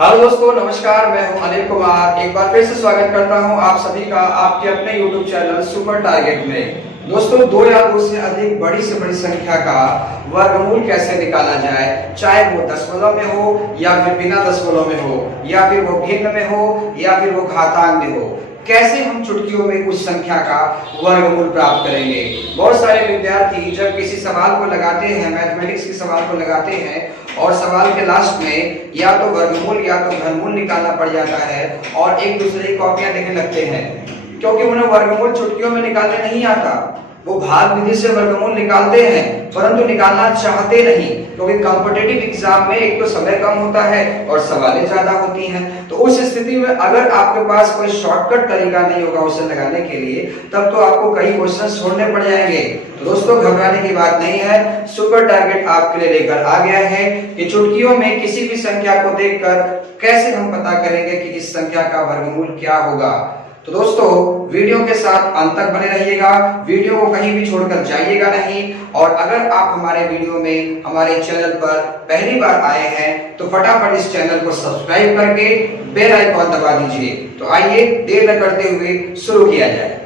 Hello दोस्तों, नमस्कार। मैं हूं अनिल कुमार। एक बार फिर से स्वागत करता हूं आप सभी का आपके अपने YouTube चैनल सुपर टारगेट में। दोस्तों, दो या दो से अधिक बड़ी से बड़ी संख्या का वर्गमूल कैसे निकाला जाए, चाहे वो दशमलव में हो या फिर बिना दशमलव में हो, या फिर वो भिन्न में हो या फिर वो घातांक में हो, कैसे हम चुटकियों में उस संख्या का वर्गमूल प्राप्त करेंगे। बहुत सारे विद्यार्थी जब किसी सवाल को लगाते हैं, मैथमेटिक्स के सवाल को लगाते हैं और सवाल के लास्ट में या तो वर्गमूल या तो घनमूल निकालना पड़ जाता है और एक दूसरे की कॉपियां लिखने लगते हैं, क्योंकि उन्हें वर्गमूल चुटकियों में निकालने नहीं आता। वो भाग विधि से वर्गमूल निकालते हैं परंतु निकालना चाहते नहीं, क्योंकि कॉम्पिटिटिव एग्जाम में एक तो समय कम होता है और सवालें ज्यादा होती हैं। तो उस स्थिति में अगर आपके पास कोई शॉर्टकट तरीका नहीं होगा उसे लगाने के लिए, तब तो आपको कई क्वेश्चन छोड़ने पड़ जाएंगे। तो दोस्तों, घबराने की बात नहीं है। सुपर टारगेट आपके लिए लेकर आ गया है कि चुटकियों में किसी भी संख्या को देखकर कैसे हम पता करेंगे कि इस संख्या का वर्गमूल क्या होगा। तो दोस्तों, वीडियो के साथ अंत तक बने रहिएगा, वीडियो को कहीं भी छोड़कर जाइएगा नहीं। और अगर आप हमारे वीडियो में हमारे चैनल पर पहली बार आए हैं तो फटाफट इस चैनल को सब्सक्राइब करके बेल आइकॉन दबा दीजिए। तो आइए देर न करते हुए शुरू किया जाए।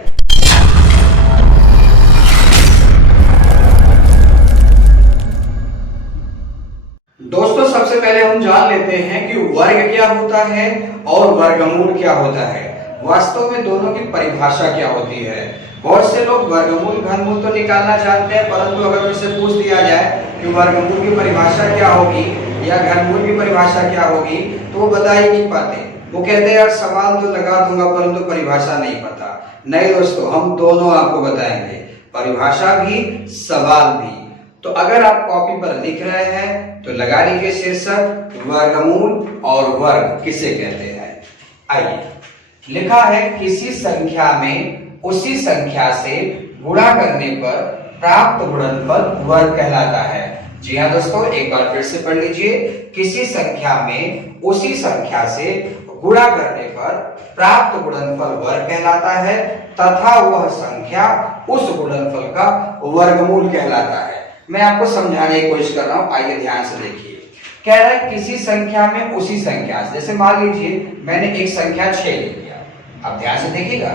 दोस्तों, सबसे पहले हम जान लेते हैं कि वर्ग क्या होता है और वर्गमूल क्या होता है। वास्तव में दोनों की परिभाषा क्या होती है। बहुत से लोग वर्गमूल घनमूल तो निकालना जानते हैं, परंतु अगर उनसे पूछ दिया जाए कि वर्गमूल की परिभाषा क्या होगी या घनमूल की परिभाषा क्या होगी, तो वो बता ही नहीं पाते। वो कहते हैं यार सवाल तो लगा दूंगा परंतु परिभाषा नहीं पता। नहीं दोस्तों, हम दोनों आपको बताएंगे, परिभाषा भी सवाल भी। तो अगर आप कॉपी पर लिख रहे हैं तो लगा लीजिए शीर्षक वर्गमूल और वर्ग किसे कहते हैं। आइए, लिखा है किसी संख्या में उसी संख्या से गुणा करने पर प्राप्त गुणनफल वर्ग कहलाता है। जी हाँ दोस्तों, एक बार फिर से पढ़ लीजिए। किसी संख्या में उसी संख्या से गुणा करने पर प्राप्त गुणनफल वर्ग कहलाता है तथा वह संख्या उस गुणनफल का वर्गमूल कहलाता है। मैं आपको समझाने की कोशिश कर रहा हूं, आइए ध्यान से देखिए। कह रहा है किसी संख्या में उसी संख्या से, जैसे मान लीजिए मैंने एक संख्या 6 ले लिया। अब ध्यान से देखिएगा,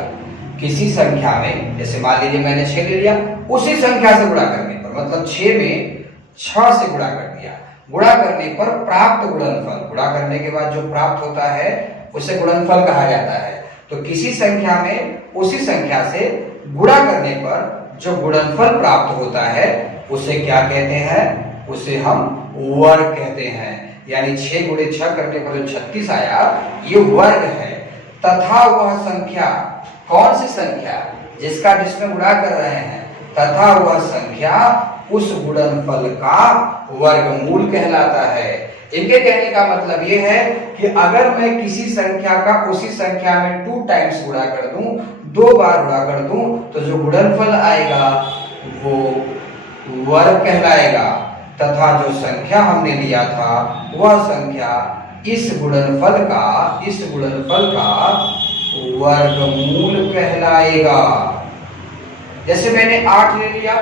किसी संख्या में, जैसे मान लीजिए मैंने 6 ले लिया, उसी संख्या से गुणा करने पर, मतलब 6 में 6 से गुणा कर दिया। गुणा करने पर प्राप्त गुणनफल, गुणा करने के बाद जो प्राप्त होता है उसे गुणनफल कहा जाता है। तो किसी संख्या में उसी संख्या से गुणा करने पर जो गुणनफल प्राप्त होता है उसे क्या कहते हैं, उसे हम वर्ग कहते हैं। यानी 6 गुणे 6 करने पर जो 36 आया, ये वर्ग है। तथा वह संख्या, कौन सी संख्या, जिसमें गुणा कर रहे हैं, तथा वह संख्या उस गुणनफल का वर्गमूल कहलाता है। इनके कहने का मतलब ये है कि अगर मैं किसी संख्या का उसी संख्या में 2 टाइम्स गुणा कर दूं, 2 बार गुणा कर दूं, तो जो गुणनफल आएगा वो वर्ग कहलाएगा तथा जो संख्या हमने लिया था वह संख्या इस गुणनफल का वर्गमूल कहलाएगा। जैसे मैंने 8 ले लिया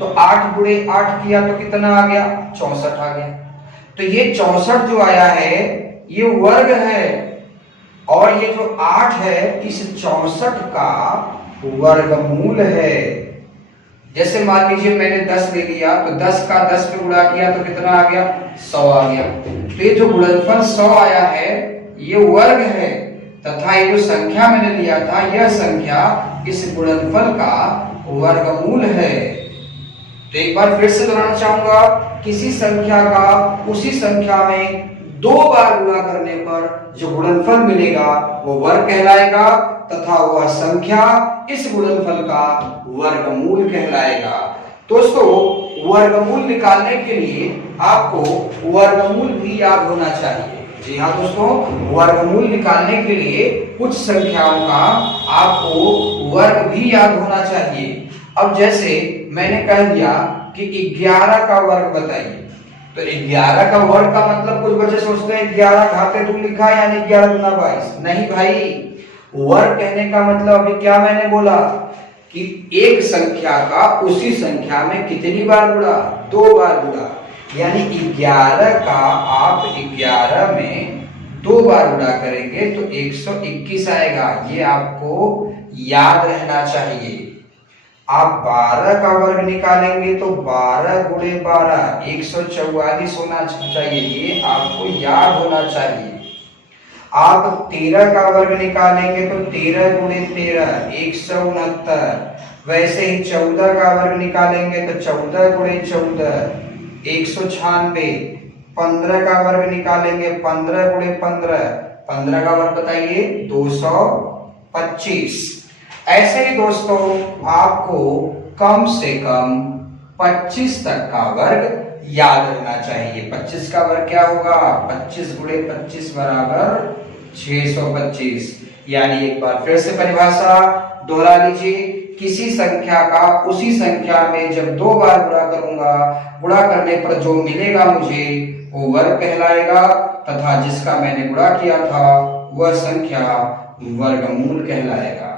तो 8 गुणे 8 किया तो कितना आ गया, 64 आ गया। तो ये 64 जो आया है ये वर्ग है और ये जो 8 है इस 64 का वर्गमूल है। जैसे मान लीजिए मैंने 10 ले लिया तो 10 का 10 पे गुणा किया तो कितना आ गया, 100 आ गया। तो ये जो गुणनफल 100 आया है ये वर्ग है तथा ये जो संख्या मैंने लिया था यह संख्या इस गुणनफल का वर्गमूल है। तो एक बार फिर से दोहराना चाहूंगा, किसी संख्या का उसी संख्या में 2 बार गुणा करने पर जो गुणनफल मिलेगा वो वर्ग कहलाएगा तथा वह संख्या इस गुणनफल का वर्गमूल कहलाएगा। दोस्तों, वर्गमूल निकालने के लिए आपको वर्गमूल भी याद होना चाहिए। जी हाँ दोस्तों, वर्गमूल निकालने के लिए कुछ संख्याओं का आपको वर्ग भी याद होना चाहिए। अब जैसे मैंने कह दिया कि 11 का वर्ग बताइए, तो 11 का वर्ग का मतलब कुछ बच्चे सोचते हैं 11 घाते 2 लिखा है यानी 11 दूना 22। नहीं भाई, वर्ग कहने का मतलब अभी क्या मैंने बोला कि एक संख्या का उसी संख्या में कितनी बार गुणा, 2 बार गुणा। यानी 11 का आप 11 में 2 बार गुणा करेंगे तो 121 आएगा। ये आपको याद रहना चाहिए। आप 12 का वर्ग निकालेंगे तो 12 गुणे 12 144 होना चाहिए। ये आपको याद होना चाहिए। आप 13 का वर्ग निकालेंगे तो 13 गुणे 13 169। वैसे ही 14 का वर्ग निकालेंगे तो 14 गुणे 14 196। 15 का वर्ग निकालेंगे 15 गुणे 15 15 का वर्ग बताइए 225। ऐसे ही दोस्तों आपको कम से कम 25 तक का वर्ग याद रहना चाहिए। 25 का वर्ग क्या होगा? 25 गुणे 25 बराबर 625। यानी एक बार फिर से परिभाषा दोहरा लीजिए। किसी संख्या का उसी संख्या में जब 2 बार गुणा करूंगा, गुणा करने पर जो मिलेगा मुझे वो वर्ग कहलाएगा, तथा जिसका मैंने गुणा किया था वह संख्या वर्गमूल कहलाएगा।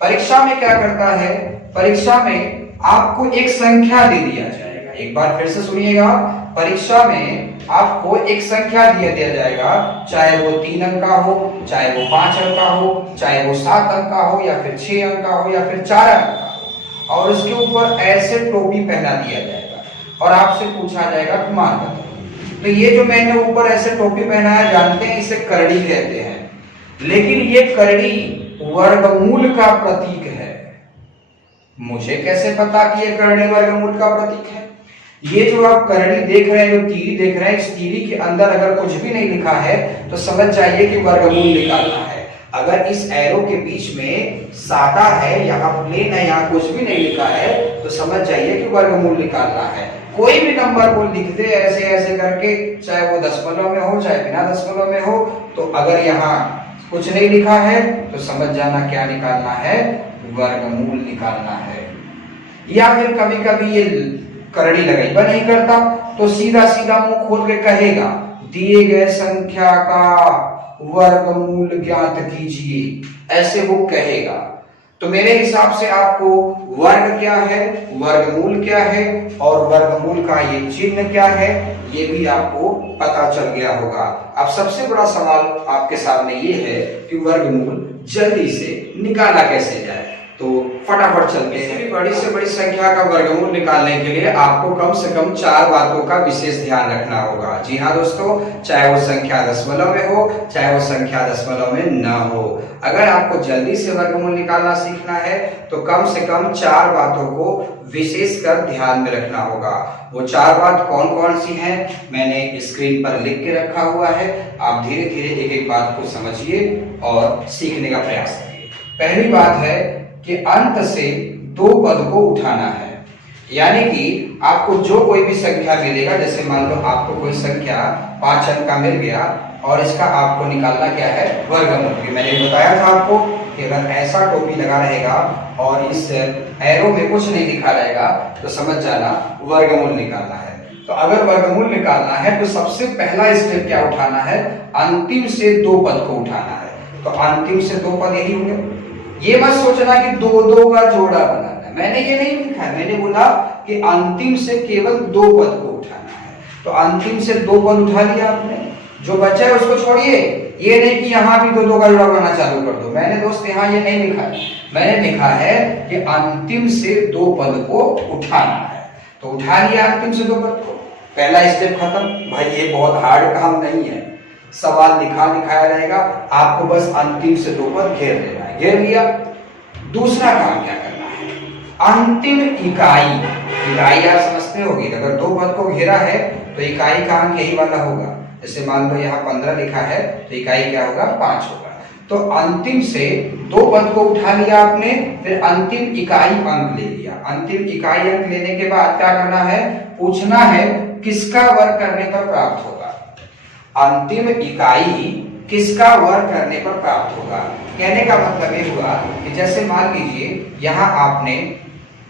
परीक्षा में क्या करता है? परीक्षा में आपको एक संख्या दे दिया जाएगा। एक बार फिर से सुनिएगा। परीक्षा में आपको एक संख्या दिया जाएगा, चाहे वो 3 अंक का हो, चाहे वो 5 अंक का हो, चाहे वो 7 अंक का हो, या फिर 6 अंक का हो, या फिर 4 अंक का हो, और उसके ऊपर ऐसे टोपी पहना दिया जाएगा और आपसे पूछा जाएगा कि मान बताओ। तो ये जो मैंने ऊपर ऐसे टोपी पहनाया, जानते हैं इसे करड़ी कहते हैं। लेकिन ये करड़ी वर्गमूल का प्रतीक है। मुझे कैसे पता कि ये करड़ी वर्गमूल का प्रतीक है? ये जो आप करड़ी देख रहे हैं, जो तीरी देख रहे हैं, इस तीरी के अंदर अगर कुछ भी नहीं लिखा है तो समझ जाइए कि वर्गमूल निकालना है। अगर इस एरो के बीच में सादा है, यहाँ प्लेन है, यहाँ कुछ भी नहीं लिखा है तो समझ जाइए कि वर्गमूल निकालना है। कोई भी नंबर को लिख दे ऐसे ऐसे करके, चाहे वो दशमलव में हो चाहे बिना दशमलव में हो, तो अगर यहाँ कुछ नहीं लिखा है तो समझ जाना क्या निकालना है? वर्गमूल निकालना है। या फिर कभी कभी ये करड़ी लगाई नहीं करता तो सीधा सीधा मुंह खोल के कहेगा दिए गए संख्या का वर्गमूल ज्ञात कीजिए, ऐसे वो कहेगा। तो मेरे हिसाब से आपको वर्ग क्या है, वर्गमूल क्या है और वर्गमूल का ये चिन्ह क्या है, ये भी आपको पता चल गया होगा। अब सबसे बड़ा सवाल आपके सामने ये है कि वर्गमूल जल्दी से निकाला कैसे जाए। तो फटाफट चलते हैं। बड़ी से बड़ी संख्या का वर्गमूल निकालने के लिए आपको कम से कम 4 बातों का विशेष ध्यान रखना होगा। जी हाँ दोस्तों, चाहे वो संख्या दशमलव में हो, चाहे वो संख्या दशमलव में न हो, अगर आपको जल्दी से वर्गमूल निकालना सीखना है तो कम से कम 4 बातों को विशेष कर ध्यान में रखना होगा। वो 4 बात कौन कौन सी हैं मैंने स्क्रीन पर लिख के रखा हुआ है। आप धीरे धीरे एक एक बात को समझिए और सीखने का प्रयास करिए। पहली बात है कि अंत से 2 पद को उठाना है। यानी कि आपको जो कोई भी संख्या मिलेगा, जैसे मान लो आपको कोई संख्या 5 अंक का मिल गया और इसका आपको निकालना क्या है? वर्गमूल। मैंने बताया था आपको कि अगर ऐसा टोपी लगा रहेगा और इस एरो में कुछ नहीं लिखा रहेगा तो समझ जाना वर्गमूल निकालना है। तो अगर वर्गमूल निकालना है तो सबसे पहला स्टेप क्या उठाना है? अंतिम से 2 पद को उठाना है। तो अंतिम से 2 पद यही होंगे। ये मत सोचना कि 2-2 का जोड़ा बनाना है, मैंने ये नहीं लिखा है। मैंने बोला कि अंतिम से केवल 2 पद को उठाना है। तो अंतिम से 2 पद उठा लिया आपने, जो बचा है उसको छोड़िए। ये नहीं कि यहाँ भी 2-2 का जोड़ा बनाना चालू कर दो। मैंने दोस्त यहाँ ये नहीं लिखा है। मैंने लिखा है कि अंतिम से 2 पद को उठाना है। तो उठा लिया अंतिम से 2 पद को, पहला स्टेप खत्म। भाई ये बहुत हार्ड काम नहीं है, सवाल दिखाया रहेगा, आपको बस अंतिम से 2 पद घेर लेना है। घेर लिया। दूसरा काम क्या करना है? अंतिम इकाई आप समझते होगी। अगर 2 पद को घेरा है तो इकाई का अंक यही वाला होगा। जैसे मान लो यहाँ 15 लिखा है तो इकाई क्या होगा? 5 होगा। तो अंतिम से 2 पद को उठा लिया आपने, फिर अंतिम इकाई अंक ले लिया। अंतिम इकाई अंक लेने के बाद क्या करना है? पूछना है किसका वर्ग करने पर प्राप्त होगा। अंतिम इकाई किसका वर्ग करने पर प्राप्त होगा। कहने का मतलब ये हुआ कि जैसे मान लीजिए यहाँ आपने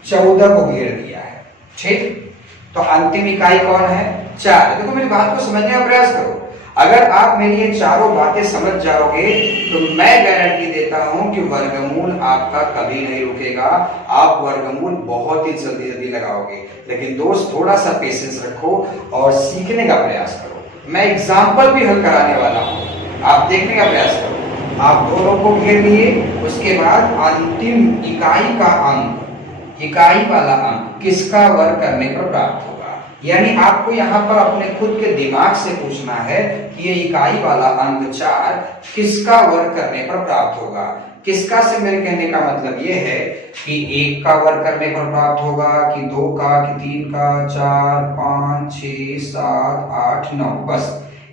14 को घेर दिया है, ठीक? तो अंतिम इकाई कौन है? 4। देखो मेरी बात को समझने का प्रयास करो। अगर आप मेरी ये चारों बातें समझ जाओगे तो मैं गारंटी देता हूं कि वर्गमूल आपका कभी नहीं रुकेगा। आप वर्गमूल बहुत ही जल्दी लगाओगे। लेकिन दोस्त थोड़ा सा पेशेंस रखो और सीखने का प्रयास करो। मैं एग्जाम्पल भी हल कराने वाला हूं। आप देखने का प्रयास करो। आप दोनों को घेर लिए, उसके बाद अंतिम इकाई का अंक, इकाई वाला अंक किसका वर्ग करने पर प्राप्त होगा। यानी आपको यहाँ पर अपने खुद के दिमाग से पूछना है कि ये इकाई वाला अंक 4 किसका वर्ग करने पर प्राप्त होगा। किसका से मेरे कहने का मतलब ये है कि 1 का वर्ग करने पर प्राप्त होगा, कि 2 का, कि 3 का, 4, 5, 6, 7, 8, 9, बस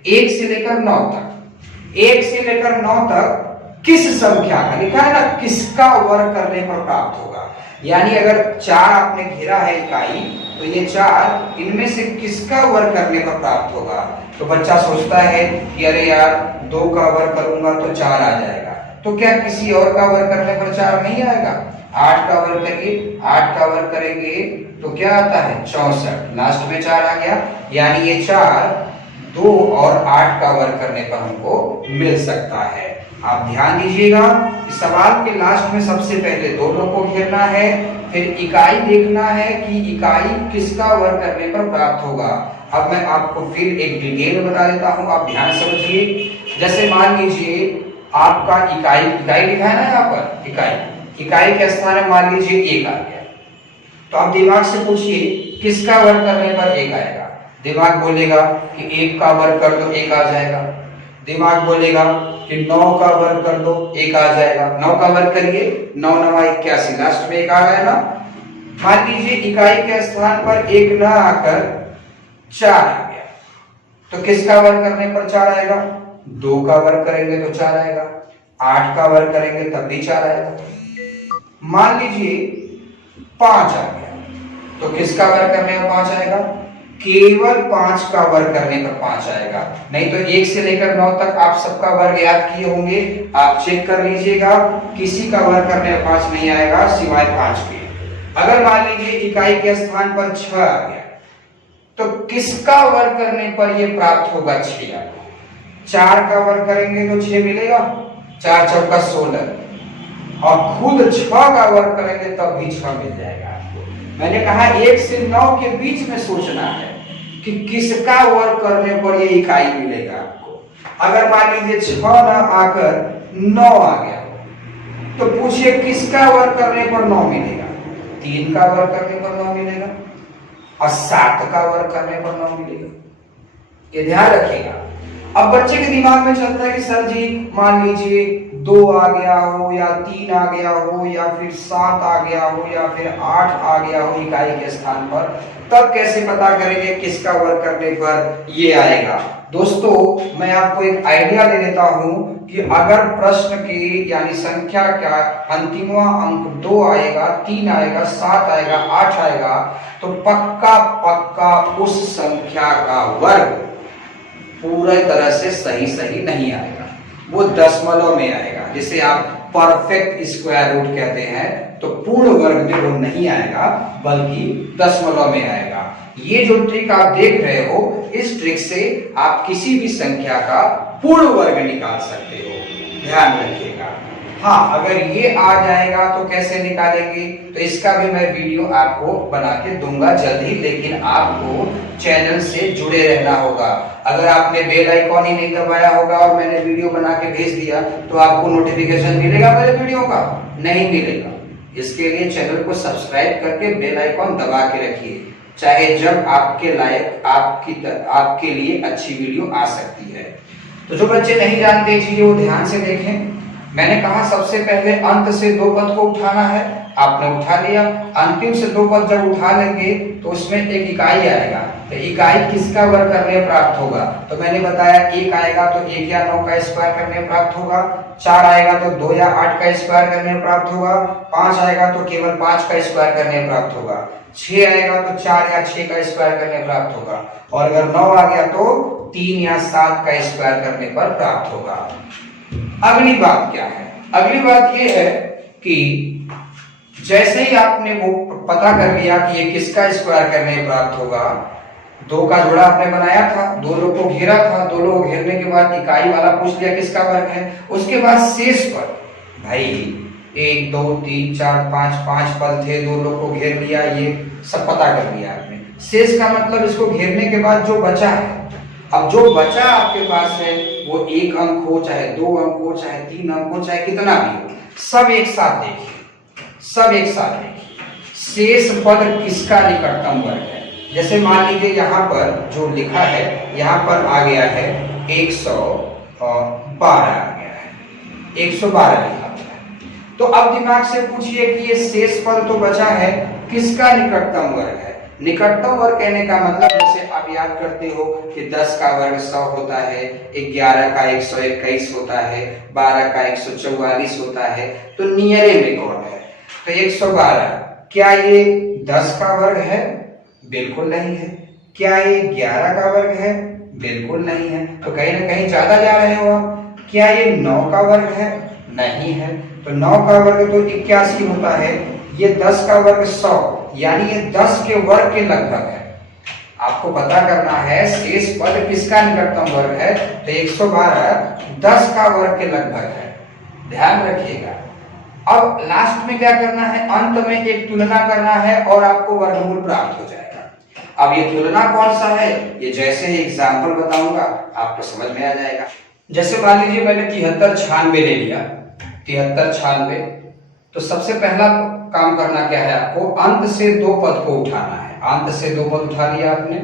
1 से लेकर 9 तक। 1 से लेकर 9 तक किस संख्या का लिखा है ना, किसका वर्ग करने पर प्राप्त होगा। यानी अगर 4 आपने घेरा है इकाई, तो ये 4 इनमें से किसका वर्ग करने पर प्राप्त होगा। तो बच्चा सोचता है कि अरे यार 2 का वर्ग करूंगा तो 4 आ जाएगा, तो क्या किसी और का वर्ग करने पर 4 नहीं आएगा। 8 का वर्ग करिए, 8 का वर्ग करेंगे तो क्या आता है 64, लास्ट में 4 आ गया। यानी ये 4 2 और 8 का वर्ग करने पर हमको मिल सकता है। आप ध्यान दीजिएगा, इस सवाल के लास्ट में सबसे पहले दोनों को घेरना है, फिर इकाई देखना है कि इकाई किसका वर्ग करने पर प्राप्त होगा। अब मैं आपको फिर एक डिटेल बता देता हूं, आप ध्यान समझिए। जैसे मान लीजिए आपका इकाई लिखा है ना यहाँ पर, इकाई के स्थान में मान लीजिए 1 आ गया, तो आप दिमाग से पूछिए किसका वर्ग करने पर 1 आएगा। दिमाग बोलेगा कि 1 का वर्ग कर दो 1 आ जाएगा। दिमाग बोलेगा कि 9 का वर्ग कर दो 1 आ जाएगा। 9 का वर्ग करिए, 9 9 81, लास्ट में 1 आ गया ना। मान लीजिए इकाई के स्थान पर 1 ना आकर 4 आ गया, तो किसका वर्ग करने पर 4 आएगा। 2 का वर्ग करेंगे तो 4 आएगा, 8 का वर्ग करेंगे तब भी 4 आएगा। मान लीजिए 5 आ गया, तो किसका वर्ग करने पर 5 आएगा। केवल 5 का वर्ग करने पर 5 आएगा। नहीं तो 1 से लेकर 9 तक आप सबका वर्ग याद किए होंगे, आप चेक कर लीजिएगा, किसी का वर्ग करने पर 5 नहीं आएगा सिवाय 5 के। अगर मान लीजिए इकाई के स्थान पर 6 आ गया, तो किसका वर्ग करने पर यह प्राप्त होगा 6 आपको। 4 का वर्ग करेंगे तो 6 मिलेगा, 4 चौका 16, और खुद 6 का वर्ग करेंगे तब भी 6 मिल जाएगा। मैंने कहा 1 से 9 के बीच में सोचना है कि किसका वर्ग करने पर ये इकाई मिलेगा आपको। अगर मान लीजिए 6 ना आकर 9 आ गया, तो पूछिए किसका वर्ग करने पर 9 मिलेगा। 3 का वर्ग करने पर 9 मिलेगा और 7 का वर्ग करने पर 9 मिलेगा। ये ध्यान रखिएगा। अब बच्चे के दिमाग में चलता है कि सर जी मान लीजिए 2 आ गया हो, या 3 आ गया हो, या फिर 7 आ गया हो, या फिर 8 आ गया हो इकाई के स्थान पर, तब कैसे पता करेंगे किसका वर्ग करने पर ये आएगा। दोस्तों मैं आपको एक आइडिया दे देता हूं कि अगर प्रश्न की यानी संख्या का अंतिमवा अंक 2 आएगा, 3 आएगा, 7 आएगा, 8 आएगा, तो पक्का उस संख्या का वर्ग पूरी तरह से सही नहीं आएगा, वो दशमलव में आएगा, जिसे आप परफेक्ट स्क्वायर रूट कहते हैं। तो पूर्ण वर्ग में वो नहीं आएगा बल्कि दशमलव में आएगा। ये जो ट्रिक आप देख रहे हो, इस ट्रिक से आप किसी भी संख्या का पूर्ण वर्ग निकाल सकते हो, ध्यान रखिएगा। हाँ, अगर ये आ जाएगा तो कैसे निकालेंगे, तो इसका भी मैं वीडियो आपको बना के दूंगा जल्द ही, लेकिन आपको चैनल से जुड़े रहना होगा। अगर आपने बेल आइकॉन ही नहीं दबाया होगा और मैंने वीडियो बना के भेज दिया, तो आपको नोटिफिकेशन मिलेगा मेरे वीडियो का? नहीं मिलेगा। इसके लिए चैनल को सब्सक्राइब करके बेल आइकॉन दबा के रखिए, चाहे जब आपके लायक आपके लिए अच्छी वीडियो आ सकती है। तो जो बच्चे नहीं जानते चीजें वो ध्यान से देखें। मैंने कहा सबसे पहले अंत से 2 पद को उठाना है, आपने उठा लिया। अंतिम से 2 पद जब उठा लेंगे तो उसमें एक इकाई आएगा, तो इकाई किसका वर्ग करने प्राप्त होगा। तो मैंने बताया 1 आएगा तो 1 या 9 का स्क्वायर करने प्राप्त होगा, 4 आएगा तो 2 या 8 का स्क्वायर करने प्राप्त होगा, 5 आएगा तो केवल 5 का स्क्वायर करने प्राप्त होगा, 6 आएगा तो 4 या 6 का स्क्वायर करने प्राप्त होगा, और अगर 9 आ गया तो 3 या 7 का स्क्वायर करने पर प्राप्त होगा। अगली बात क्या है? अगली बात यह है कि जैसे ही आपने वो पता कर लिया कि ये किसका स्क्वायर करने प्राप्त होगा, 2 का जोड़ा आपने बनाया था, 2 लोग को घेरा था, 2 लोग को घेरने के बाद इकाई वाला पूछ लिया किसका वर्ग है। उसके बाद शेष पर भाई 1 2 3 4 5 पद थे, 2 लोग को घेर लिया, ये सब पता कर लिया आपने। शेष का मतलब इसको घेरने के बाद जो बचा है, अब जो बचा आपके पास है वो 1 अंक हो, चाहे 2 अंक हो, चाहे 3 अंक हो, चाहे कितना भी हो, सब एक साथ देखिए, सब एक साथ देखिए। शेष पद किसका निकटतम वर्ग है? जैसे मान लीजिए यहाँ पर जो लिखा है, यहाँ पर आ गया है 112 आ गया है, 112 लिखा हुआ है। तो अब दिमाग से पूछिए कि ये शेष पद तो बचा है, किसका निकटतम वर्ग है? निकटतम वर्ग कहने का मतलब जैसे आप याद करते हो कि 10 का वर्ग 100 होता है, 11 का 121 होता है, 12 का 144 होता है, तो नियरे में कौन है? तो 112। क्या ये 10 का वर्ग है? बिल्कुल नहीं है। क्या ये 11 का वर्ग है? बिल्कुल नहीं है। तो कहीं ना कहीं ज्यादा जा रहे हो आप। क्या ये 9 का वर्ग है? नहीं है। तो 9 का वर्ग तो 81 होता है, ये 10 का वर्ग 100, यानी ये 10 के वर्ग के लगभग है। आपको पता करना है शेष पद किसका निकटतम वर्ग है, तो 112 10 का वर्ग के लगभग है, ध्यान रखिएगा। अब लास्ट में क्या करना है, अंत में एक तुलना करना है और आपको वर्गमूल प्राप्त हो जाएगा। अब ये तुलना कौन सा है, ये जैसे ही एग्जाम्पल बताऊंगा आपको समझ में आ जाएगा। जैसे मान लीजिए मैंने 73 96 ले लिया, 73 96, तो सबसे पहला काम करना क्या है, आपको अंत से 2 पद को उठाना है। अंत से 2 पद उठा लिया आपने,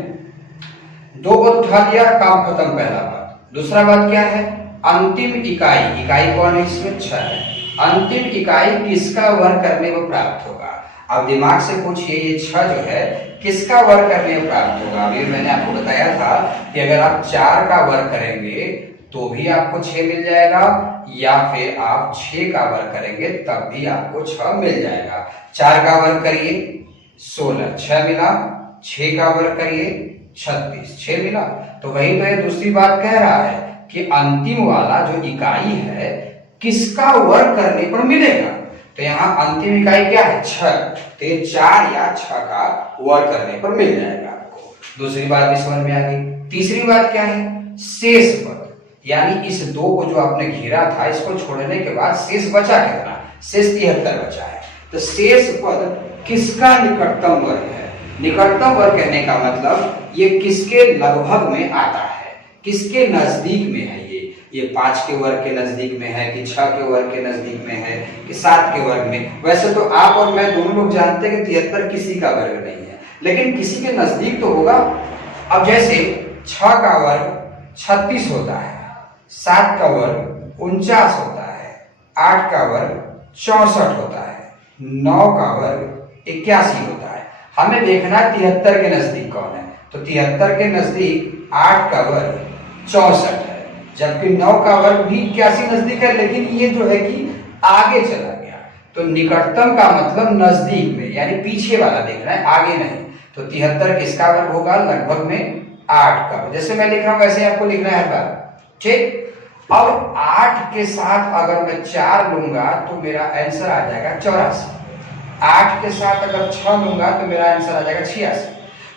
2 पद उठा लिया, काम खत्म, पहला बात। दूसरा बात क्या है, अंतिम इकाई, इकाई कौन है इसमें, 6 है। अंतिम इकाई किसका वर्ग करने में प्राप्त होगा? अब दिमाग से पूछिए ये 6 जो है किसका वर्ग करने में प्राप्त होगा? अभी मैंने आपको बताया था कि अगर आप 4 का वर्ग करेंगे तो भी आपको 6 मिल जाएगा, या फिर आप 6 का वर्ग करेंगे तब भी आपको 6 मिल जाएगा। 4 का वर्ग करिए 16, 6 मिला, 6 का वर्ग करिए 36, 6 मिला। तो वही तो ये दूसरी बात कह रहा है कि अंतिम वाला जो इकाई है किसका वर्ग करने पर मिलेगा। तो यहाँ अंतिम इकाई क्या है, 6, तो 4 या 6 का वर्ग करने पर मिल जाएगा आपको। दूसरी बात भी समझ में आ गई। तीसरी बात क्या है, शेष पद, यानी इस 2 को जो आपने घेरा था, इसको छोड़ने के बाद शेष बचा कितना, शेष 73 बचा है। तो शेष पद किसका निकटतम वर्ग है? निकटतम वर्ग कहने का मतलब ये किसके लगभग में आता है, किसके नजदीक में है। ये 5 के वर्ग के नजदीक में है कि 6 के वर्ग के नजदीक में है कि 7 के वर्ग में। वैसे तो आप और मैं दोनों लोग जानते हैं कि 73 किसी का वर्ग नहीं है, लेकिन किसी के नजदीक तो होगा। अब जैसे 6 का वर्ग 36 होता है, 7 का वर्ग 49 होता है, 8 का वर्ग 64 होता है, 9 का वर्ग 81 होता है। हमें देखना 73 के नजदीक कौन है, तो 73 के नजदीक 8 का वर्ग 64 है, जबकि 9 का वर्ग भी 81 नजदीक है, लेकिन ये जो है कि आगे चला गया। तो निकटतम का मतलब नजदीक में, यानी पीछे वाला देखना है, आगे नहीं। तो 73 किसका वर्ग होगा, लगभग में 8 का। जैसे मैं लिख रहा हूं वैसे आपको लिखना है हर बार, ठीक। अब 8 के साथ अगर मैं 4 लूंगा तो मेरा आंसर आ जाएगा 84। 8 के साथ अगर 6 लूंगा तो मेरा आंसर आ जाएगा 86।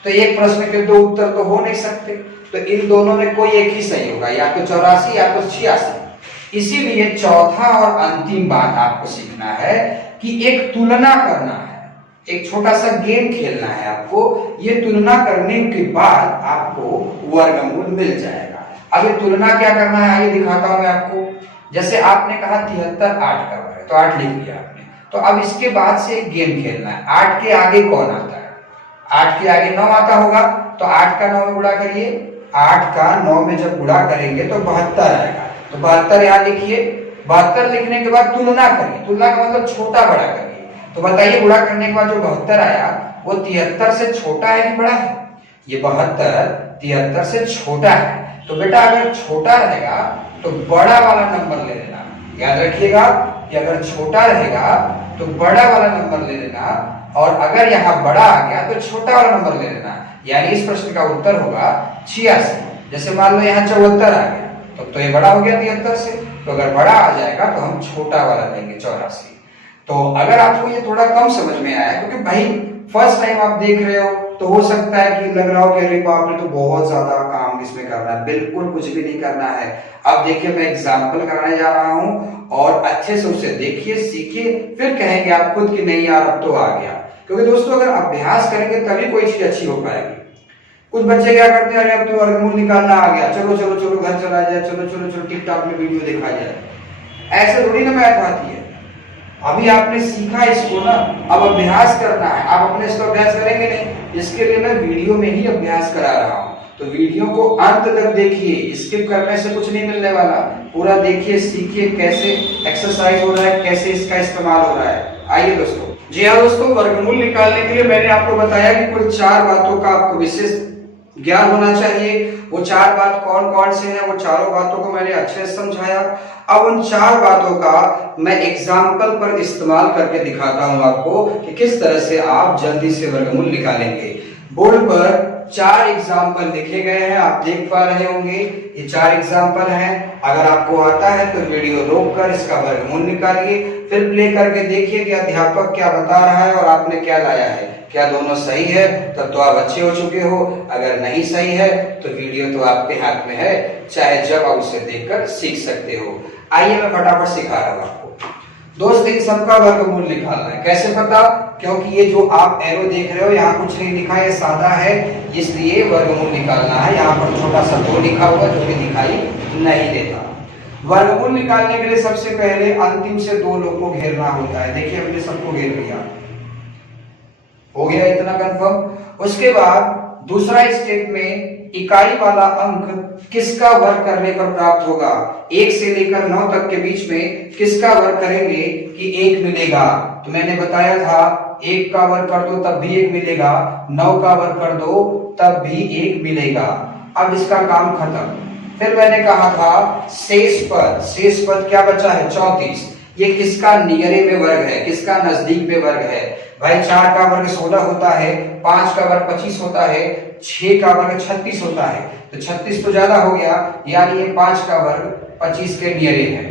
तो एक प्रश्न के 2 उत्तर तो हो नहीं सकते, तो इन दोनों में कोई एक ही सही होगा, या तो 84 या तो 86। इसीलिए चौथा और अंतिम बात आपको सीखना है कि एक तुलना करना है, एक छोटा सा गेम खेलना है आपको। ये तुलना करने के बाद आपको वर्गमूल मिल जाएगा। अब ये तुलना क्या करना है आइए दिखाता हूं मैं आपको। जैसे आपने कहा 73 8 का वर्ग, तो 8 लिख लिया आपने। तो अब इसके बाद से एक गेम खेलना है। 8 के आगे कौन आता है, 8 के आगे 9 आता होगा, तो 8 का 9 में गुणा करिए। 8 का 9 में जब गुणा करेंगे तो 72 आएगा। तो 72 यहाँ लिखिए। 72 लिखने के बाद तुलना करिए, तुलना का मतलब छोटा बड़ा करिए। तो बताइए गुणा करने के बाद जो 72 आया वो 73 से छोटा है कि बड़ा है? ये 72 73 से छोटा है। तो बेटा अगर छोटा रहेगा तो बड़ा वाला नंबर ले लेना। याद रखिएगा कि अगर छोटा रहेगा तो बड़ा वाला नंबर ले लेना, और अगर यहाँ बड़ा आ गया तो छोटा वाला नंबर ले लेना। यानी इस प्रश्न का उत्तर होगा 86। जैसे मान लो यहाँ 74 आ गया तो ये बड़ा हो गया 73 से, तो अगर बड़ा आ जाएगा तो हम छोटा वाला लेंगे 84। तो अगर आपको ये थोड़ा कम समझ में आया, क्योंकि भाई फर्स्ट टाइम आप देख रहे हो, तो हो सकता है कि लग रहा हो कि अरे बाप रे तो बहुत ज्यादा काम इसमें करना है। बिल्कुल कुछ भी नहीं करना है। अब देखिए मैं एग्जाम्पल कराने जा रहा हूं और अच्छे से उसे देखिए, सीखिए, फिर कहेंगे आप खुद कि नहीं यार अब तो आ गया। क्योंकि दोस्तों अगर अभ्यास करेंगे तभी कोई चीज अच्छी हो पाएगी। कुछ बच्चे क्या करते हैं, अरे अब तो वर्गमूल निकालना आ गया, चलो चलो चलो घर चला जाए, चलो चलो चलो टिकटॉक में वीडियो देखा जाए। ऐसे थोड़ी ना मैथ आती है। अभी आपने सीखा इसको ना, अब अभ्यास करना है। आप अपने इसको अभ्यास करेंगे नहीं, इसके लिए मैं वीडियो में ही अभ्यास करा रहा हूँ। तो वीडियो को अंत तक देखिए, स्किप करने से कुछ नहीं मिलने वाला। पूरा देखिए, सीखिए कैसे एक्सरसाइज हो रहा है, कैसे इसका इस्तेमाल हो रहा है। आइए दोस्तों। जी हाँ दोस्तों, वर्गमूल निकालने के लिए मैंने आपको बताया कि कुल 4 बातों का आपको विशेष ज्ञान होना चाहिए। वो 4 बात कौन कौन से हैं, वो चारों बातों को मैंने अच्छे से समझाया। अब उन 4 बातों का मैं एग्जाम्पल पर इस्तेमाल करके दिखाता हूं आपको कि किस तरह से आप जल्दी से वर्गमूल निकालेंगे। बोर्ड पर 4 एग्जाम्पल लिखे गए हैं, आप देख पा रहे होंगे। ये 4 एग्जाम्पल हैं। अगर आपको आता है तो वीडियो रोककर इसका वर्गमूल निकालिए, फिर प्ले करके देखिए कि अध्यापक क्या बता रहा है और आपने क्या लाया है। क्या दोनों सही है? तब तो आप अच्छे हो चुके हो। अगर नहीं सही है तो वीडियो तो आपके हाथ में है, चाहे जब आप उसे देखकर सीख सकते हो। आइए मैं फटाफट सिखा रहा हूं आपको। दोस्त, इन सबका वर्गमूल निकालना है। कैसे पता? क्योंकि ये जो आप एरो देख रहे हो, यहाँ कुछ नहीं लिखा, ये सादा है, इसलिए वर्गमूल निकालना है। यहाँ पर छोटा सा 2 लिखा हुआ जो कि दिखाई नहीं देता। वर्गमूल निकालने के लिए सबसे पहले अंतिम से 2 लोग को घेरना होता है। देखिए, हमने सबको घेर लिया, हो गया इतना कंफर्म। उसके बाद दूसरा स्टेप में इकाई वाला अंक किसका वर्ग करने पर प्राप्त होगा। 1 से लेकर 9 तक के बीच में किसका वर्ग करेंगे कि 1 मिलेगा। तो मैंने बताया था 1 का वर्ग कर दो तब भी 1 मिलेगा, 9 का वर्ग कर दो तब भी 1 मिलेगा। अब इसका काम खत्म। फिर मैंने कहा था शेष पद क्या बचा है? 34। ये किसका नियरे में वर्ग है, किसका नजदीक में वर्ग है? भाई 4 का वर्ग 16 होता है, 5 का वर्ग 25 होता है, 6 का वर्ग 36 होता है। तो 36 तो ज्यादा हो गया, यानी ये 5 का वर्ग 25 के नियरे है।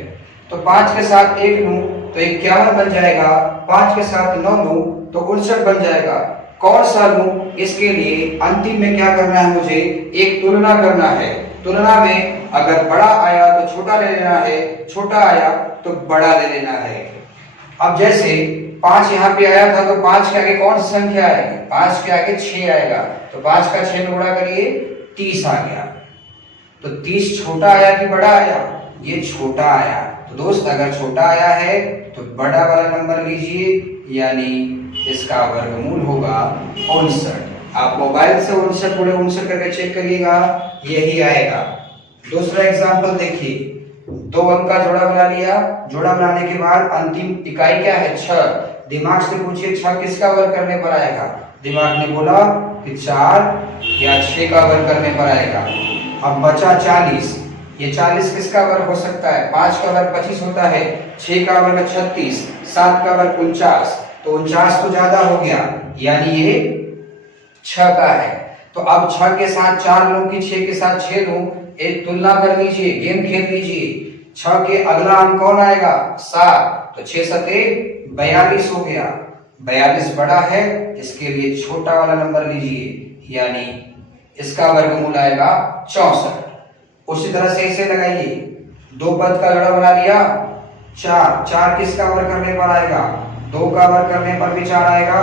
तो 5 के साथ 1 लूं तो 51 बन जाएगा, 5 के साथ 9 लूं तो 59 बन जाएगा। कौन सा लूं? इसके लिए अंतिम में क्या करना है, मुझे एक तुलना करना है। तुलना में अगर बड़ा आया तो छोटा ले लेना है, छोटा आया तो बड़ा ले लेना है। अब जैसे 5 यहाँ पे आया था तो 5 के आगे कौन सी संख्या आएगी? 5 के आगे 6 आएगा, तो 5 का 6 में गुणा करिए, 30 आ गया। तो 30 छोटा आया कि बड़ा आया? ये छोटा आया। तो दोस्त, अगर छोटा आया है तो बड़ा वाला नंबर लीजिए, यानी इसका वर्गमूल होगा 59। आप मोबाइल से 59 गुणे 59 करके चेक करिएगा, यही आएगा। दूसरा एग्जाम्पल देखिए, 2 अंक का जोड़ा बना लिया। जोड़ा बनाने के बाद अंतिम इकाई क्या है? 6। दिमाग से पूछिए 6 किसका वर्ग करने पर आएगा? दिमाग ने बोला कि 4 या 6 का वर्ग करने पर आएगा। अब बचा 40। ये 40 किसका वर्ग हो सकता है? 5 का वर्ग 25 होता है, 6 का वर्ग 36, 7 का वर्ग 49। तो 49 तो ज्यादा हो गया, यानी ये 6 का है। तो अब 6 के साथ 4 लूं कि 6 के साथ 6 लूं, एक तुलना कर लीजिए, गेम खेल लीजिए। 6 के अगला अंक कौन आएगा? 7। तो 6 सते 42 हो गया। 42 बड़ा है, इसके लिए छोटा वाला नंबर लीजिए, यानी इसका वर्गमूल आएगा 64। उसी तरह से इसे लगाइए। 2 पद का जोड़ा बना लिया। 4 किसका वर्ग करने पर आएगा? 2 का वर्ग करने पर भी 4 आएगा,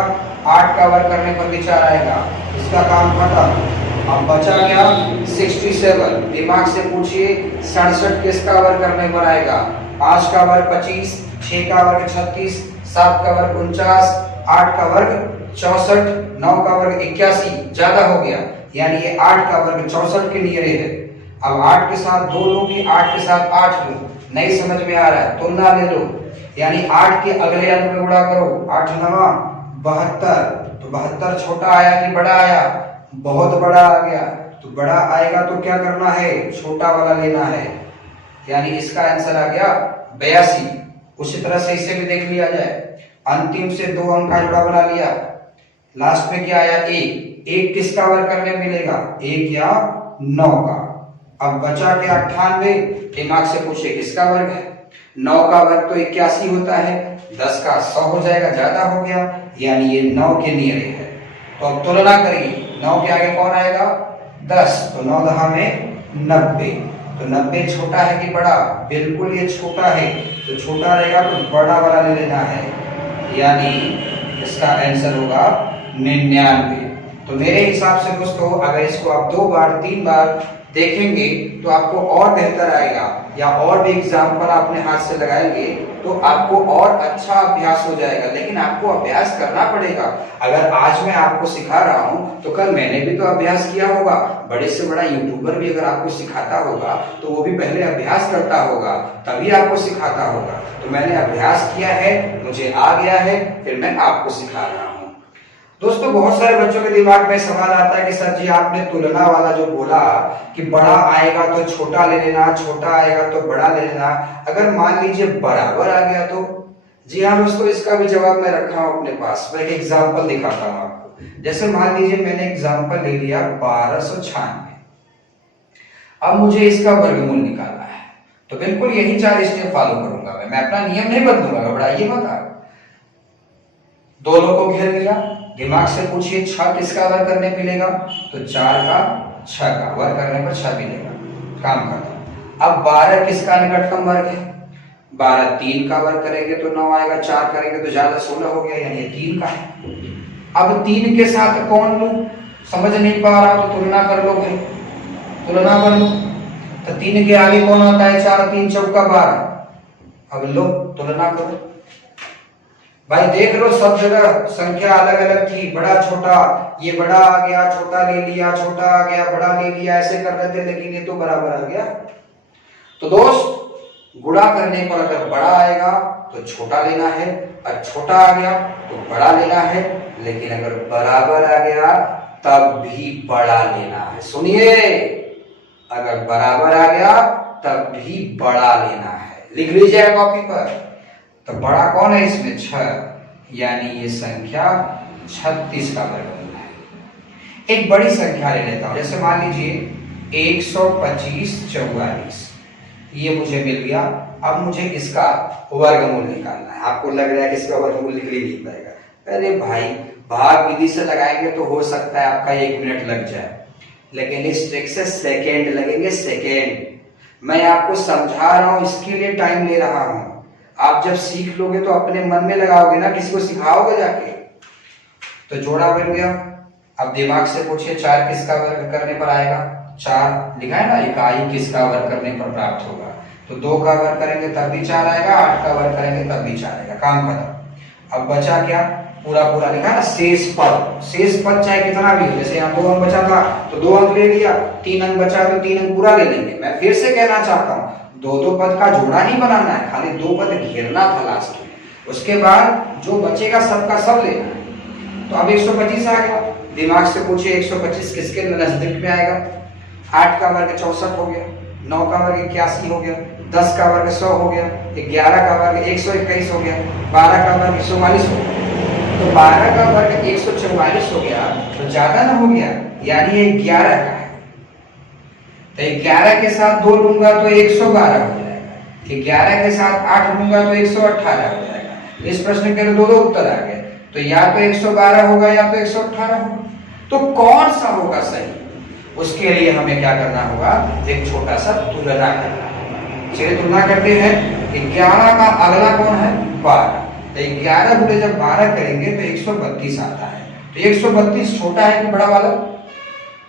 8 का वर्ग करने पर भी 4 आएगा। इसका काम खत्म। अब बचा क्या? 67। दिमाग से पूछिए 67 किसका वर्ग करने पर आएगा? 5 का वर्ग 25, 6 का वर्ग 36, 7 का वर्ग 49, 8 का वर्ग 64, 9 का वर्ग 81। ज्यादा हो गया, यानी ये 8 का वर्ग 64 के नियरे है। अब 8 के साथ 2 लूं कि 8 के साथ 8 लूं? नहीं समझ में आ रहा है, तुलना ले लो, यानी 8 के अगले अंक में गुणा करो। 8 9 72। तो 72 छोटा आया कि बड़ा आया? बहुत बड़ा आ गया। तो बड़ा आएगा तो क्या करना है? छोटा वाला लेना है, यानी इसका आंसर आ गया 82। उसी तरह से इसे भी देख लिया जाए। अंतिम से 2 अंक का जोड़ा बना लिया, लास्ट में क्या आया? 1। 1 किसका वर्ग करने मिलेगा? 1 या 9 का। अब बचा क्या? 98। दिमाग से पूछे किसका वर्ग है? 9 का वर्ग तो 81 होता है, 10 का 100 हो जाएगा, ज्यादा हो गया, यानी ये 9 के नियरे है। तो अब तुलना करिए, 9 के आगे कौन आएगा? 10। तो 9 10 में 90। तो 90 छोटा है कि बड़ा? बिल्कुल ये छोटा है, तो छोटा रहेगा तो बड़ा वाला ले लेना है, यानी इसका आंसर होगा 99। तो मेरे हिसाब से दोस्तों अगर इसको आप 2 बार 3 बार देखेंगे तो आपको और बेहतर आएगा, या और भी एग्जाम्पल अपने हाथ से लगाएंगे तो आपको और अच्छा अभ्यास हो जाएगा। लेकिन आपको अभ्यास करना पड़ेगा। अगर आज मैं आपको सिखा रहा हूं तो कल मैंने भी तो अभ्यास किया होगा। बड़े से बड़ा यूट्यूबर भी अगर आपको सिखाता होगा तो वो भी पहले अभ्यास करता होगा, तभी आपको सिखाता होगा। तो मैंने अभ्यास किया है, मुझे आ गया है, फिर मैं आपको सिखा रहा हूँ। दोस्तों बहुत सारे बच्चों के दिमाग में सवाल आता है कि सर जी आपने तुलना वाला जो बोला कि बड़ा आएगा तो छोटा ले लेना, छोटा आएगा तो बड़ा ले लेना, अगर मान लीजिए बराबर आ गया तो? जी हाँ दोस्तों, इसका भी जवाब मैं रखा हूं अपने पास। मैं एक एग्जांपल दिखाता हूं आपको। जैसे मान लीजिए मैंने एग्जांपल ले लिया 1296। अब मुझे इसका वर्गमूल निकालना है, तो बिल्कुल यही 4 स्टेप फॉलो करूंगा। मैं अपना नियम नहीं बदलूंगा, घबराइए मत आप। दोनों को घेर लिया, दिमाग से पूछिए 6 किसका वर्ग करने मिलेगा? तो 4 का 6 का वर्ग करने पर 6 मिलेगा। काम खत्म। अब 12 किसका निकटतम वर्ग है? 12 3 का वर्ग करेंगे तो 9 आएगा, 4 करेंगे तो ज्यादा 16 हो गया, यानी 3 का है। अब 3 के साथ कौन लूं? समझ नहीं पा रहा तो तुलना कर लो भाई, तुलना कर लो। तो 3 के आगे कौन आता है? 4 3 चौका 12। अब लो तुलना करो भाई, देख लो सब जगह संख्या अलग अलग थी, बड़ा छोटा, ये बड़ा आ गया, छोटा ले लिया, छोटा आ गया, बड़ा ले लिया, ऐसे कर रहे थे, लेकिन ये तो बराबर आ गया। तो दोस्त गुणा करने पर अगर बड़ा आएगा तो छोटा लेना है, और छोटा आ गया तो बड़ा लेना है, लेकिन अगर बराबर आ गया तब भी बड़ा लेना है। सुनिए, अगर बराबर आ गया तब भी बड़ा लेना है। लिख लीजिए कॉपी पर। तो बड़ा कौन है इसमें? 6, यानी ये संख्या 36 का वर्गमूल है। एक बड़ी संख्या ले लेता हूं, जैसे मान लीजिए 125 44, ये मुझे मिल गया। अब मुझे इसका वर्गमूल निकालना है। आपको लग रहा है कि इसका वर्गमूल निकल ही नहीं पाएगा। अरे भाई, भाग विधि से लगाएंगे तो हो सकता है आपका 1 मिनट लग जाए, लेकिन इस ट्रिक से सेकेंड लगेंगे, सेकेंड। मैं आपको समझा रहा हूं, इसके लिए टाइम ले रहा हूं। आप जब सीख लोगे तो अपने मन में लगाओगे ना, किसी को सिखाओगे जाके। तो जोड़ा बन गया। अब दिमाग से पूछिए 4 किसका वर्ग करने पर आएगा? 4 लिखा है ना, इकाई किसका वर्ग करने पर प्राप्त होगा? तो 2 का वर्ग करेंगे तब भी 4 आएगा, 8 का वर्ग करेंगे तब भी 4 आएगा। काम खत्म। अब बचा क्या? पूरा पूरा लिखा है ना, शेष पद। शेष पद चाहे कितना भी हो, जैसे यहाँ 2 अंक बचा था तो 2 अंक ले लिया, 3 अंक बचा तो 3 अंक पूरा ले लेंगे। मैं फिर से कहना चाहता हूँ, 2 पद का जोड़ा नहीं बनाना है, खाली 2 पद घेरना था लास्ट में। उसके बाद जो बचेगा सबका सब लेना है। तो अब 125 आ गया। दिमाग से पूछिए 125 किसके नजदीक में आएगा? 8 का वर्ग 64 हो गया, 9 का वर्ग 81 हो गया, 10 का वर्ग 100 हो गया, 11 का वर्ग 121 हो गया, 12 का वर्ग 144 हो गया। तो 12 का वर्ग 144 हो गया तो ज्यादा ना हो गया, यानी ये 11 का है। तो 11 के साथ 2 लूंगा तो 112 हो जाएगा, 11 के साथ 8 लूंगा तो 118 हो जाएगा। इस प्रश्न के दो उत्तर आ गए, तो या तो 112 होगा या तो 118 होगा। तो कौन सा होगा सही? उसके लिए हमें क्या करना होगा? एक छोटा सा तुलना करना होगा। चलिए तुलना करते हैं। 11 का अगला कौन है? 12। तो 11 गुणे जब 12 करेंगे तो 132 आता है। तो 132 छोटा है कि बड़ा वाला?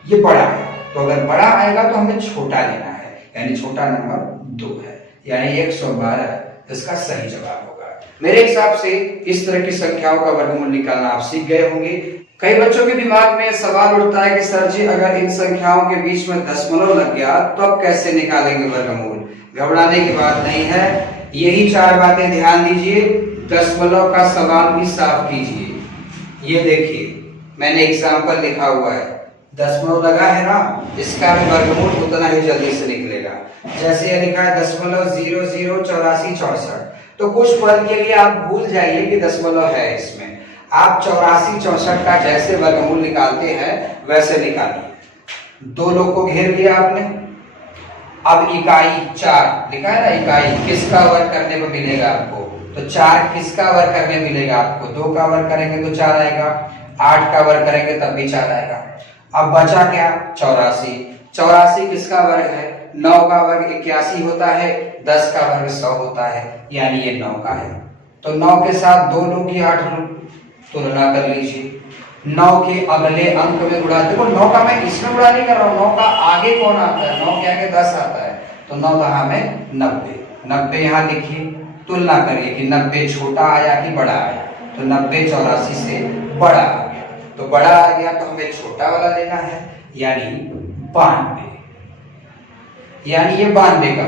ये बड़ा है। तो अगर बड़ा आएगा तो हमें छोटा लेना है, यानी छोटा नंबर 2 है, यानी 112 इसका सही जवाब होगा। मेरे हिसाब से इस तरह की संख्याओं का वर्गमूल निकालना आप सीख गए होंगे। कई बच्चों के दिमाग में सवाल उठता है कि सर जी अगर इन संख्याओं के बीच में दशमलव लग गया तो अब कैसे निकालेंगे वर्गमूल? घबराने की बात नहीं है, यही 4 बातें ध्यान दीजिए। दशमलव का सवाल भी साफ कीजिए। ये देखिए मैंने एग्जाम्पल लिखा हुआ है, दशमलव लगा है ना, इसका भी वर्गमूल उतना ही जल्दी से निकलेगा। जैसे ये लिखा है 0.008464, तो कुछ पल के लिए आप भूल जाइए कि दशमलव है इसमें। आप 84 64 का जैसे वर्गमूल निकालते हैं वैसे निकालिए। 2 लोग को घेर लिया आपने। अब इकाई 4 लिखा है ना, इकाई किसका वर्ग करने पर मिलेगा आपको? तो 4 किसका वर्ग करने मिलेगा आपको? 2 का वर्ग करेंगे तो 4 आएगा, 8 का वर्ग करेंगे तब भी 4 आएगा। अब बचा क्या? 84। 84 किसका वर्ग है? 9 का वर्ग 81 होता है, 10 का वर्ग 100 होता है, यानी ये 9 का है। तो 9 के साथ 2 लोग की 8 लोग, तुलना कर लीजिए। 9 के अगले अंक में गुणा। देखो 9 का मैं इसमें गुणा नहीं कर रहा हूँ, 9 का आगे कौन आता है, 9 के आगे 10 आता है, तो 9 कहाँ में 90। 90 यहाँ लिखिए, तुलना करिए कि 90 छोटा आया कि बड़ा आया, तो 90 84 से बड़ा आ गया, तो बड़ा आ गया तो हमें छोटा वाला लेना है, यानी 92, यानी ये 92 का।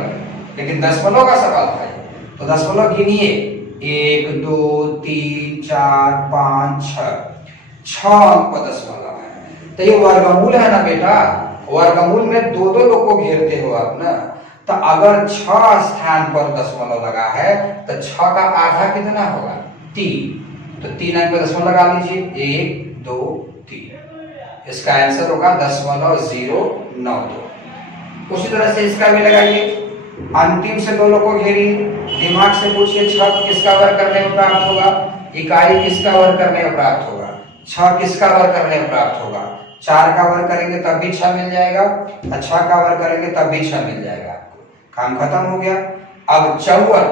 लेकिन दशमलव का सवाल था, तो दशमलव गिनिए, 1 2 3 4 5 6 अंक पर दशमलव है, तो ये वर्गमूल है ना बेटा, वर्गमूल में दो दो लोग को घेरते हो आप ना, तो अगर 6 स्थान पर दशमलव लगा है तो 6 का आधा कितना होगा 3, तो 3 अंक पर दशमलव लगा लीजिए, 1 2 3, इसका आंसर होगा 0.092। उसी तरह से इसका भी लगाइए, अंतिम से दो लोग को घेरिए, दिमाग से पूछिए 6 किसका वर्ग करने में प्राप्त होगा, इकाई किसका वर्ग करने में प्राप्त होगा, 6 किसका वर्ग करने में प्राप्त होगा, 4 का वर्ग करेंगे तब भी 6 मिल जाएगा, 6 का वर्ग करेंगे तब भी 6 मिल जाएगा, काम खत्म हो गया। अब 54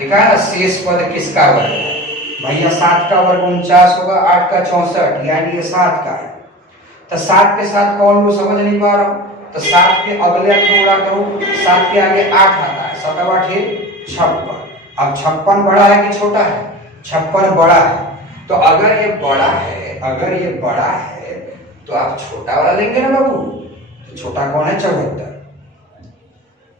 लिखा है ना, शेष पद किसका वर्ग है, भैया 7 का वर्ग 49 होगा, 8 का 64, यानी ये 7 का है, तो 7 के साथ कौन वो समझ नहीं पा रहा हूं, तो 7 के अगले अंक गुणा करो, 7 के आगे 8 आता है, 7 8 56। अब 56 बड़ा है कि छोटा है, 56 बड़ा है, तो अगर ये बड़ा है, अगर ये बड़ा है तो आप छोटा वाला लेंगे ना बाबू, तो छोटा कौन है 74।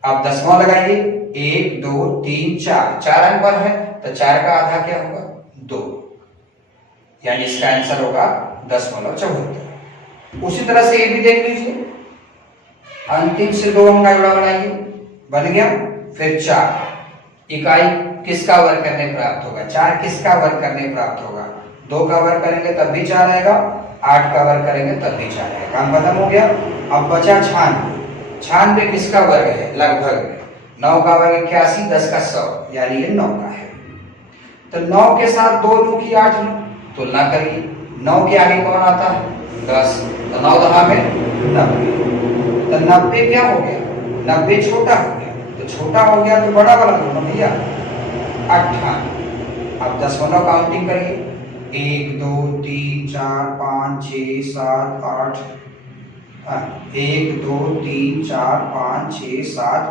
आप दशमलव लगाइए, 1 2 3 4, 4 अंक पर है, तो 4 का आधा क्या होगा 2, यानी इसका आंसर होगा 0.74। उसी तरह से ये भी देख लीजिए, अंतिम से 2 अंक का जोड़ा बनाइए, बन गया, फिर 4, इकाई किसका वर्ग करने प्राप्त होगा, 4 किसका वर्ग करने प्राप्त होगा, 2 का वर्ग करेंगे तब भी 4 आएगा, 8 का वर्ग करेंगे तब भी 4 आएगा, काम खत्म हो गया। अब बचा 96, 96 किसका वर्ग है, लगभग 9 का वर्ग 81, 10 का 100, यानी ये 9 का है, तो 9 के साथ 2 लूं कि 8 लूं, तुलना करिए, 9 के आगे कौन आता है 10, तो 9 दहा में 90, तो 90 क्या हो गया, 90 छोटा हो गया, तो छोटा हो गया तो बड़ा वाला लो भैया 98। अब दशमलव काउंटिंग करिए, 1 2 3 4 5 6 7 8, 1 2 3 4 5 6 7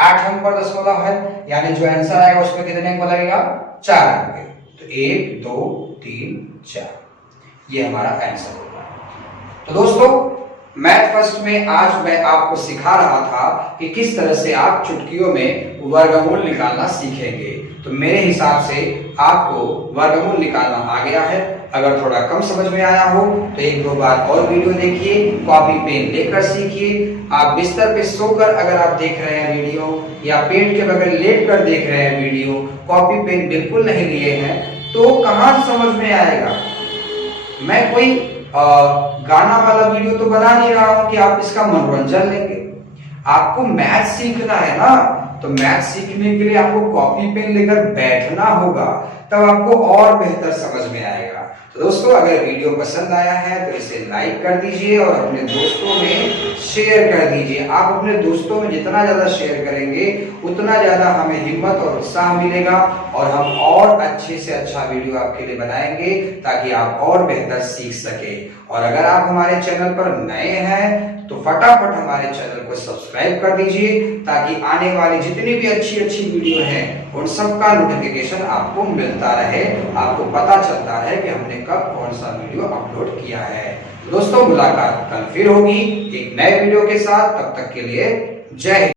8 अंक पर दशमलव है, यानी जो आंसर आएगा उसमें कितने अंक लगेगा 4 अंक, तो 1 2 3 4, ये हमारा आंसर होगा। तो दोस्तों मैथ फर्स्ट में आज मैं आपको सिखा रहा था कि किस तरह से आप चुटकियों में वर्गमूल निकालना सीखेंगे, तो मेरे हिसाब से आपको वर्गमूल निकालना आ गया है। अगर थोड़ा कम समझ में आया हो तो 1-2 बार और वीडियो देखिए, कॉपी पेन लेकर सीखिए। आप बिस्तर पे सोकर अगर आप देख रहे हैं वीडियो, या पेट के बगल लेट कर देख रहे हैं वीडियो, कॉपी पेन बिल्कुल नहीं लिए हैं, तो कहाँ समझ में आएगा। मैं कोई गाना वाला वीडियो तो बना नहीं रहा हूं कि आप इसका मनोरंजन लेंगे। आपको मैथ सीखना है ना, तो मैथ सीखने के लिए आपको कॉपी पेन लेकर बैठना होगा, तब आपको और बेहतर समझ में आएगा। तो दोस्तों अगर वीडियो पसंद आया है तो इसे लाइक कर दीजिए और अपने दोस्तों में शेयर कर दीजिए। आप अपने दोस्तों में जितना ज्यादा शेयर करेंगे उतना ज्यादा हमें हिम्मत और उत्साह मिलेगा, और हम और अच्छे से अच्छा वीडियो आपके लिए बनाएंगे ताकि आप और बेहतर सीख सके। और अगर आप हमारे चैनल पर नए हैं तो फटाफट हमारे चैनल को सब्सक्राइब कर दीजिए, ताकि आने वाली जितनी भी अच्छी अच्छी वीडियो हैं उन सब का नोटिफिकेशन आपको मिलता रहे, आपको पता चलता रहे कि हमने कब कौन सा वीडियो अपलोड किया है। दोस्तों मुलाकात कल फिर होगी एक नए वीडियो के साथ, तब तक के लिए जय हिंद।